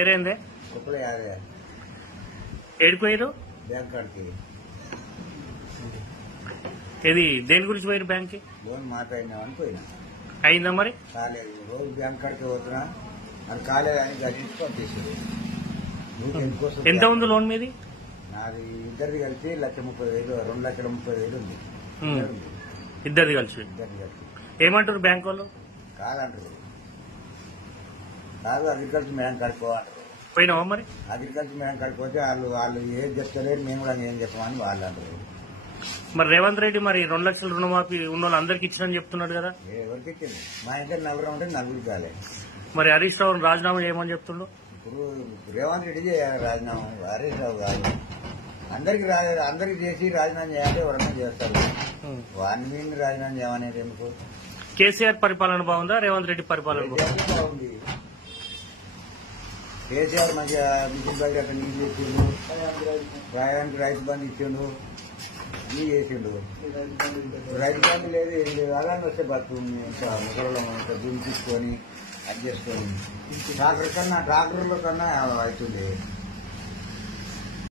పేరేందే కుక్కలు 50 ఏడిపోయారు బ్యాంక్ కాడికి ఇది దేని గురించి పోయారు బ్యాంక్ కి లోన్ మాట్లాడినామని పోయినా అయిందా మరి కాలేదు రోజు బ్యాంక్ కాడికి పోతున్నా అది కాలేదని గడిచి పంపించారు ఎంత ఉంది లోన్ మీది నాది ఇద్దరిది కలిసి 1,30,000 2,30,000 ఉంది ఇద్దరిది కలిసి ఇద్దరిది కలిసి ఏమంటారు బ్యాంక్ వాళ్ళు కాదంటారు కాదు అగ్రికల్చర్ మేడం కాడికి పోవాలంటారు పోయినావా మరి అగ్రికల్చర్ మేడం కాడికి పోతే వాళ్ళు ఏం చెప్తలేరు మేము కూడా ఏం చెప్పమని వాళ్ళు అంటారు మరి రేవంత్ రెడ్డి మరి 2 లక్షల రుణమాఫీ ఉన్న వాళ్ళు అందరికి ఇచ్చిందని చెప్తున్నాడు కదా ఎవరికి ఇచ్చింది మా ఇంట్లో నలుగురు ఉంటే నలుగురికి కాలే మరి హరీష్ రావు రాజీనామా చేయమని చెప్తుండ్రు ఇప్పుడు రేవంత్ రెడ్డి చేయాలి రాజీనామా హరీష్ రావు కాదు అందరికి చేసి రాజీనామా చేయాలి ఎవరన్నా చేస్తారు వాని మీద రాజీనామా చేయమనేది ఎందుకు కేసీఆర్ పరిపాలన బాగుందా రేవంత్ రెడ్డి పరిపాలన బాగుందా బాగుంది కేసీఆర్ మంచిగా మిషన్ బయట అక్కడ నీళ్ళు చేసిండు ప్రయాణానికి రైతు బంధు ఇచ్చిండు అన్నీ చేసిండు రైతు బంధు లేదు ఏం లేదు అలానే వస్తే బతుకు ముసలిలో దున్ని తీసుకొని అది చేసుకొని ట్రాక్టర్ల కన్నా అవుతుంది